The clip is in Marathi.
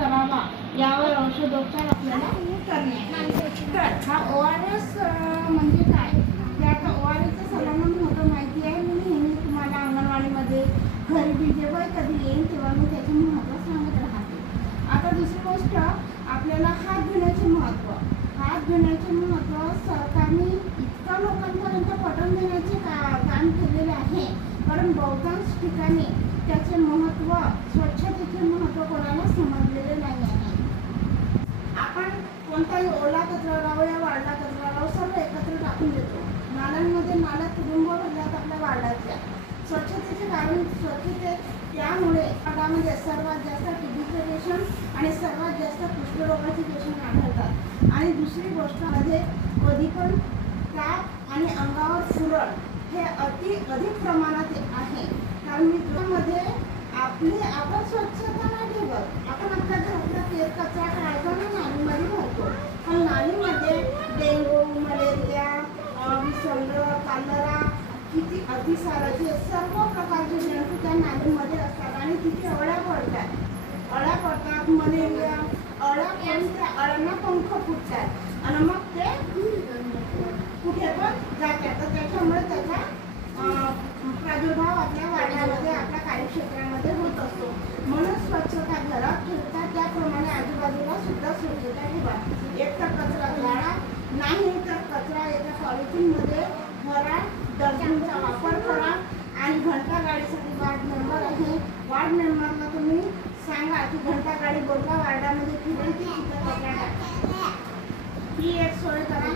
करावा यावर औषधोपचार आपल्याला करणे आहे। तर हा ORS म्हणजे काय, ते आता ORSचं सर्वांना महत्त्व माहिती आहे। मी नेहमी तुम्हाला अंगणवाडीमध्ये घरी जेव्हा कधी येईन तेव्हा मी त्याचे महत्त्व सांगत राहते। आता दुसरी गोष्ट, आपल्याला हात धुण्याचे महत्त्व, हात धुण्याचे महत्त्व सरकारने इतकं लोकांपर्यंत पटवून देण्याचे काम केलेले आहे, कारण बहुतांश ठिकाणी त्याचे महत्त्व, स्वच्छतेचे महत्त्व कोणाला समजलेले नाही आहे। आपण कोणताही ओला कचरा राहो या वाढला कचरा राहो सर्व एकत्र टाकून देतो नाल्यांमध्ये। नाल्या तुडुंब भरल्यात आपल्या वार्डातल्या। स्वच्छतेचे कारण, स्वच्छते त्यामुळे वार्डामध्ये सर्वात जास्त TBचे पेशंट आणि सर्वात जास्त कुष्ठरोगाचे पेशंट आढळतात। आणि दुसरी गोष्ट म्हणजे कधी पण ताप आणि अंगावर फुरळ हे अधिक प्रमाणात आहे, कारण मित्रांमध्ये आपण स्वच्छता नाही ठेवत। आपण आपल्या घरातला केर कचरा काढतो आणि नालीमध्ये भरतो, पण नालीमध्ये डेंग्यू, मलेरिया, विषाणू, कॉलरा, किती अतिसाराचे सर्व प्रकारचे जंतू त्या नालीमध्ये असतात आणि तिथे अळ्या पडतात। मलेरिया अळ्या पडून त्या अळ्यांना पंख फुटतात आणि मग ते कुठे पण जातात। तर त्याच्यामुळे त्याचा प्रादुर्भाव आपल्या वाड्यामध्ये, आपल्या कार्यक्षेत्रामध्ये होत असतो। म्हणून स्वच्छता घरात ठेवता त्याप्रमाणे आजूबाजूला सुद्धा स्वच्छता ठेवा। एक तर कचरा जाळा, नाही तर कचरा एका पॉलिथिनमध्ये भरा, डस्टबिनचा वापर करा। आणि घंटा गाडीसाठी वार्ड मेंबर आहे, वार्ड मेंबरला तुम्ही सांगा की घंटा गाडी बोलवा वार्डामध्ये फिरेल की तिथं कचरा टाका, ही एक सोय करा।